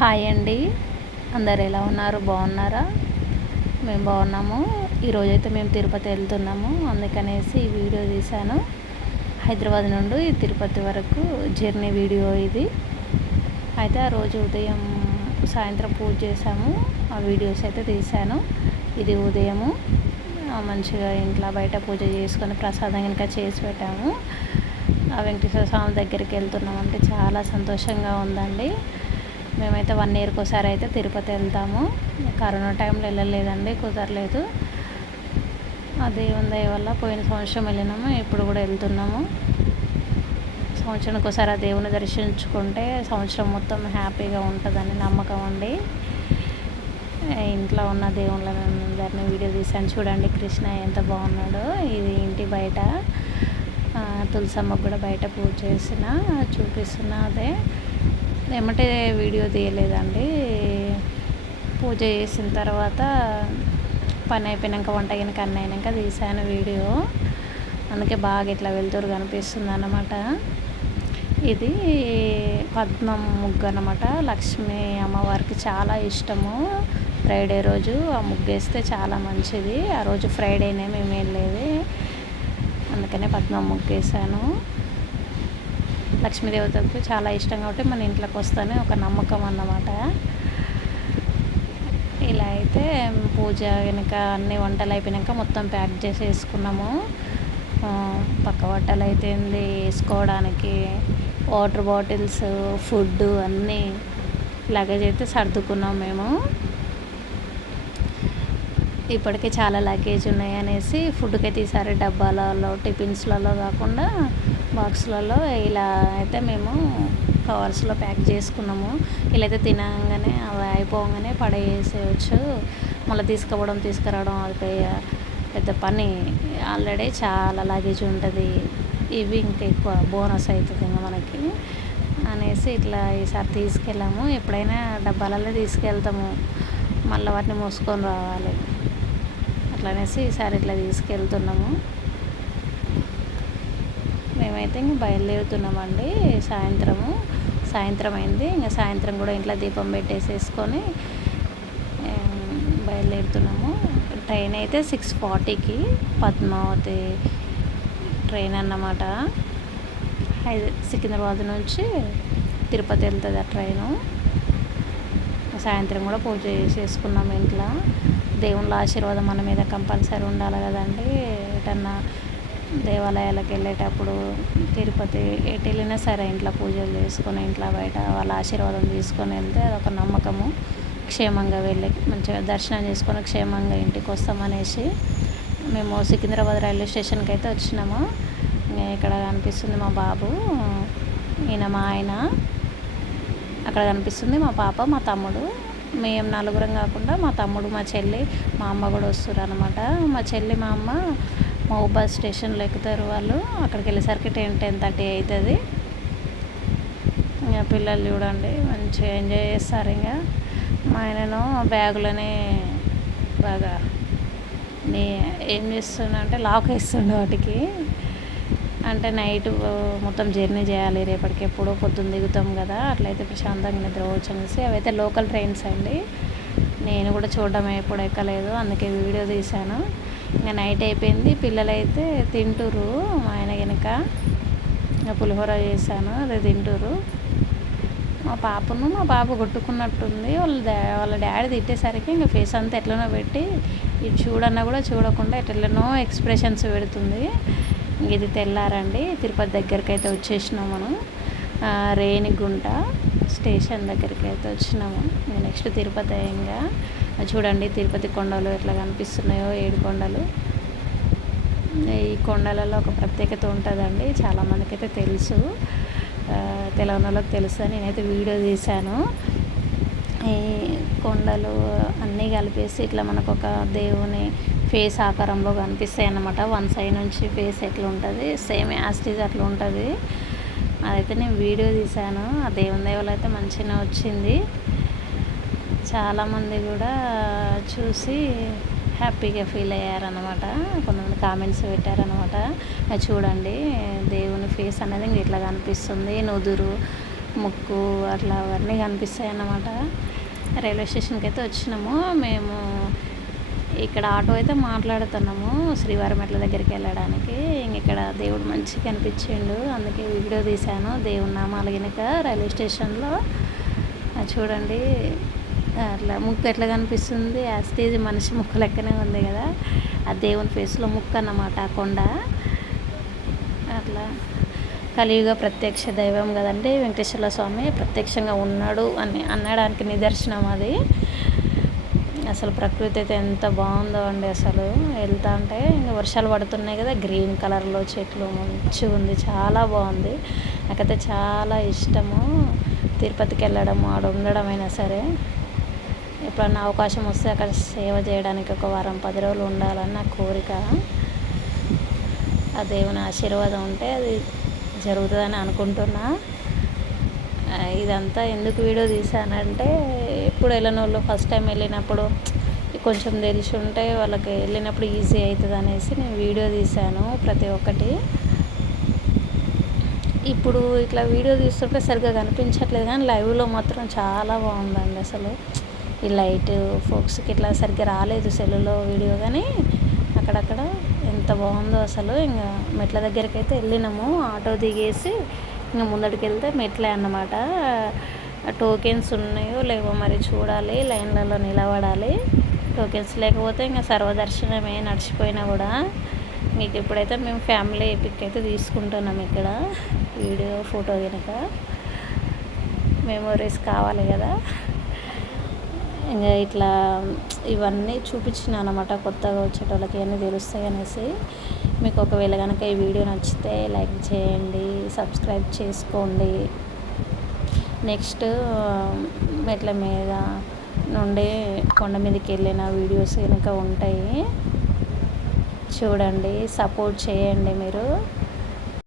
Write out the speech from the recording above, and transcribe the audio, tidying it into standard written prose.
Hi అండి. అందరు ఎలా ఉన్నారు? బాగున్నారా? మేము బాగున్నాము. ఈరోజైతే మేము తిరుపతి వెళ్తున్నాము, అందుకనేసి ఈ వీడియో తీశాను. హైదరాబాద్ నుండి తిరుపతి వరకు జర్నీ వీడియో ఇది. అయితే ఆ రోజు ఉదయం సాయంత్రం పూజ చేసాము, ఆ వీడియోస్ అయితే తీశాను. ఇది ఉదయము మంచిగా ఇంట్లో బయట పూజ చేసుకొని ప్రసాదం ఇంకా చేసి పెట్టాము. ఆ వెంకటేశ్వర స్వామి దగ్గరికి వెళ్తున్నామంటే చాలా సంతోషంగా ఉందండి. మేమైతే 1 ఇయర్కి ఒకసారి అయితే తిరుపతి వెళ్తాము. కరోనా టైంలో వెళ్ళలేదండి, కుదరలేదు. ఆ దేవుని దయ వల్ల పోయిన సంవత్సరం వెళ్ళినాము, ఇప్పుడు కూడా వెళ్తున్నాము. సంవత్సరానికి ఒకసారి ఆ దేవుని దర్శించుకుంటే సంవత్సరం మొత్తం హ్యాపీగా ఉంటుందని నమ్మకం అండి. ఇంట్లో ఉన్న దేవుళ్ళని వీడియో తీసాను చూడండి. కృష్ణ ఎంత బాగున్నాడో. ఇది ఇంటి బయట తులసమ్మకు కూడా బయట పూజ చేసిన చూపిస్తున్నా. అదే ఏమంటే వీడియో తీయలేదండి. పూజ చేసిన తర్వాత పని అయిపోయాక వంట గినక అన్నీ అయినాక తీసాను వీడియో. అందుకే బాగా ఇట్లా వెళ్తురు కనిపిస్తుంది అన్నమాట. ఇది పద్మం ముగ్గు అన్నమాట. లక్ష్మీ అమ్మవారికి చాలా ఇష్టము. ఫ్రైడే రోజు ఆ ముగ్గు వేస్తే చాలా మంచిది. ఆ రోజు ఫ్రైడేనే మేము వెళ్ళేది, అందుకనే పద్మం ముగ్గు వేసాను. లక్ష్మీదేవతకు చాలా ఇష్టం కాబట్టి మన ఇంట్లోకి వస్తానే ఒక నమ్మకం అన్నమాట. ఇలా అయితే పూజ కనుక అన్ని వంటలు అయిపోయాక మొత్తం ప్యాక్ చేసేసుకున్నాము. పక్క బట్టలు అయితే వేసుకోవడానికి వాటర్ బాటిల్స్, ఫుడ్ అన్నీ లగేజ్ అయితే సర్దుకున్నాం మేము. ఇప్పటికే చాలా లగేజ్ ఉన్నాయి అనేసి ఫుడ్కి అయితే ఈసారి డబ్బాలలో టిఫిన్స్లలో కాకుండా బాక్స్లలో ఇలా అయితే మేము కవర్స్లో ప్యాక్ చేసుకున్నాము. ఇలా అయితే తినగానే అవి అయిపోగానే పడేసేయచ్చు. మళ్ళీ తీసుకురావడం అది పెద్ద పని. ఆల్రెడీ చాలా లగేజ్ ఉంటుంది, ఇవి ఇంకా ఎక్కువ బోనస్ అవుతుంది ఇంకా మనకి అనేసి ఇట్లా ఈసారి తీసుకెళ్ళాము. ఎప్పుడైనా డబ్బాలలో తీసుకెళ్తాము, మళ్ళీ వాటిని మోసుకొని రావాలి. అట్లా అనేసి ఈసారి ఇట్లా తీసుకెళ్తున్నాము. మేమైతే ఇంక బయలుదేరుతున్నామండి. సాయంత్రం అయింది. ఇంకా సాయంత్రం కూడా ఇంట్లో దీపం పెట్టేసేసుకొని బయలుదేరుతున్నాము. ట్రైన్ అయితే 6:40కి పద్మావతి ట్రైన్ అన్నమాట. సికింద్రాబాద్ నుంచి తిరుపతి వెళ్తుంది ఆ ట్రైను. సాయంత్రం కూడా పూజ చేసేసుకున్నాం ఇంట్లో. దేవుళ్ళ ఆశీర్వాదం మన మీద కంపల్సరీ ఉండాలి కదండి. ఎటన్నా దేవాలయాలకు వెళ్ళేటప్పుడు తిరుపతి ఎటు వెళ్ళినా సరే ఇంట్లో పూజలు చేసుకొని ఇంట్లో బయట వాళ్ళ ఆశీర్వాదం తీసుకొని వెళ్తే అదొక నమ్మకము. క్షేమంగా వెళ్ళి మంచిగా దర్శనం చేసుకొని క్షేమంగా ఇంటికి వస్తామనేసి మేము సికింద్రాబాద్ రైల్వే స్టేషన్కి అయితే వచ్చినాము. ఇక్కడ కనిపిస్తుంది మా బాబు, ఈయన మా ఆయన. అక్కడ కనిపిస్తుంది మా పాప, మా తమ్ముడు. మేము నలుగురం కాకుండా మా తమ్ముడు, మా చెల్లి, మా అమ్మ కూడా వస్తారు అనమాట. మా చెల్లి మా అమ్మ మహబూబాద్ స్టేషన్లో ఎక్కుతారు వాళ్ళు. అక్కడికి వెళ్ళేసరికి 10:30 అవుతుంది. ఇంకా పిల్లలు చూడండి మంచిగా ఎంజాయ్ చేస్తారు. ఇంకా మా ఆయనను బ్యాగులోనే బాగా ఏం చేస్తున్నా అంటే లాక్ వేస్తుండే వాటికి. అంటే నైట్ మొత్తం జర్నీ చేయాలి, రేపటికి ఎప్పుడో పొద్దున్న దిగుతాం కదా, అట్లయితే ప్రశాంతంగా నిద్రపోవచ్చు అనేసి. అవైతే లోకల్ ట్రైన్స్ అండి. నేను కూడా చూడడం ఎప్పుడు ఎక్కలేదు, అందుకే వీడియో తీశాను. ఇంకా నైట్ అయిపోయింది, పిల్లలైతే తింటురు. మా ఆయన కనుక ఇంకా పులిహోర చేశాను, అదే తింటురు. మా పాపను మా బాబు కొట్టుకున్నట్టుంది. వాళ్ళ డాడీ తిట్టేసరికి ఇంకా ఫేస్ అంతా ఎట్లనో పెట్టి ఇది చూడన్నా కూడా చూడకుండా ఎట్లనో ఎక్స్ప్రెషన్స్ పెడుతుంది. ఇది తెల్లారండి. తిరుపతి దగ్గరికి అయితే వచ్చేసినాం మనం. రేణిగుంట స్టేషన్ దగ్గరికి అయితే వచ్చినాము. నెక్స్ట్ తిరుపతి. ఇంకా చూడండి తిరుపతి కొండలు ఎట్లా కనిపిస్తున్నాయో, 7 కొండలు. ఈ కొండలలో ఒక ప్రత్యేకత ఉంటుందండి, చాలామందికి అయితే తెలుసు, తెలియని వాళ్ళకి తెలుసు. నేనైతే వీడియో తీశాను. ఈ కొండలు అన్నీ కలిపేసి ఇట్లా మనకు ఒక దేవుని ఫేస్ ఆకారంలో కనిపిస్తాయి అన్నమాట. వన్ సైడ్ నుంచి ఫేస్ ఎట్లా ఉంటుంది, సేమ్ యాస్టీజ్ అట్లా ఉంటుంది. అదైతే నేను వీడియో తీశాను. ఆ దేవుని దేవుళ్ళు అయితే మంచిగా వచ్చింది. చాలామంది కూడా చూసి హ్యాపీగా ఫీల్ అయ్యారనమాట. కొంతమంది కామెంట్స్ పెట్టారనమాట. చూడండి దేవుని ఫేస్ అనేది ఇట్లా కనిపిస్తుంది. నుదురు ముక్కు అట్లా అవన్నీ కనిపిస్తాయి అన్నమాట. రైల్వే స్టేషన్కి అయితే వచ్చినాము మేము. ఇక్కడ ఆటో అయితే మాట్లాడుతున్నాము శ్రీవారి మెట్ల దగ్గరికి వెళ్ళడానికి. ఇక్కడ దేవుడు మంచిగా కనిపించిండు, అందుకే వీడియో తీశాను. దేవుని నామాలు వెనుక రైల్వే స్టేషన్లో చూడండి అట్లా ముక్కు ఎట్లా కనిపిస్తుంది, యాస్టీజ్ మనిషి ముక్కు లెక్కనే ఉంది కదా, ఆ దేవుని ఫేస్లో ముక్కు అన్నమాట ఆ కొండ. అట్లా కలియుగ ప్రత్యక్ష దైవం కదండి వెంకటేశ్వర స్వామి, ప్రత్యక్షంగా ఉన్నాడు అని అనడానికి నిదర్శనం అది. అసలు ప్రకృతి అయితే ఎంత బాగుందో అండి. అసలు వెళ్తా అంటే ఇంకా వర్షాలు పడుతున్నాయి కదా, గ్రీన్ కలర్లో చెట్లు మంచిగా ఉంది, చాలా బాగుంది. నాకైతే చాలా ఇష్టము తిరుపతికి వెళ్ళడం, ఆడ ఉండడం అయినా సరే. ఎప్పుడన్నా అవకాశం వస్తే అక్కడ సేవ చేయడానికి ఒక వారం 10 రోజులు ఉండాలని నా కోరిక. ఆ దేవుని ఆశీర్వాదం ఉంటే అది జరుగుతుందని అనుకుంటున్నా. ఇదంతా ఎందుకు వీడియో తీసానంటే, ఎప్పుడు వెళ్ళని వాళ్ళు ఫస్ట్ టైం వెళ్ళినప్పుడు కొంచెం తెలిసి ఉంటే వాళ్ళకి వెళ్ళినప్పుడు ఈజీ అవుతుంది అనేసి నేను వీడియో తీశాను ప్రతి ఒక్కటి. ఇప్పుడు ఇట్లా వీడియో తీస్తుంటే సరిగ్గా కనిపించట్లేదు, కానీ లైవ్లో మాత్రం చాలా బాగుందండి. అసలు ఈ లైట్ ఫోక్స్కి ఇట్లా సరిగ్గా రాలేదు సెల్లులో వీడియో, కానీ అక్కడక్కడ ఎంత బాగుందో అసలు. ఇంకా మెట్ల దగ్గరికి అయితే వెళ్ళినాము, ఆటో దిగేసి ఇంకా ముందడికి వెళ్తే మెట్లే అన్నమాట. టోకెన్స్ ఉన్నాయో లేవో మరి చూడాలి, లైన్లలో నిలబడాలి. టోకెన్స్ లేకపోతే ఇంకా సర్వదర్శనమే నడిచిపోయినా కూడా. మీకు ఇప్పుడైతే మేము ఫ్యామిలీ పిక్ అయితే తీసుకుంటున్నాం ఇక్కడ, వీడియో ఫోటో కనుక మెమొరీస్ కావాలి కదా. ఇంకా ఇట్లా ఇవన్నీ చూపించిన అనమాట, కొత్తగా వచ్చేటోళ్ళకి అన్నీ తెలుస్తాయి అనేసి. మీకు ఒకవేళ కనుక ఈ వీడియో నచ్చితే లైక్ చేయండి, సబ్స్క్రైబ్ చేసుకోండి. నెక్స్ట్ మెట్ల మీద నుండి కొండ మీదకి వెళ్ళిన వీడియోస్ కనుక ఉంటాయి, చూడండి, సపోర్ట్ చేయండి మీరు.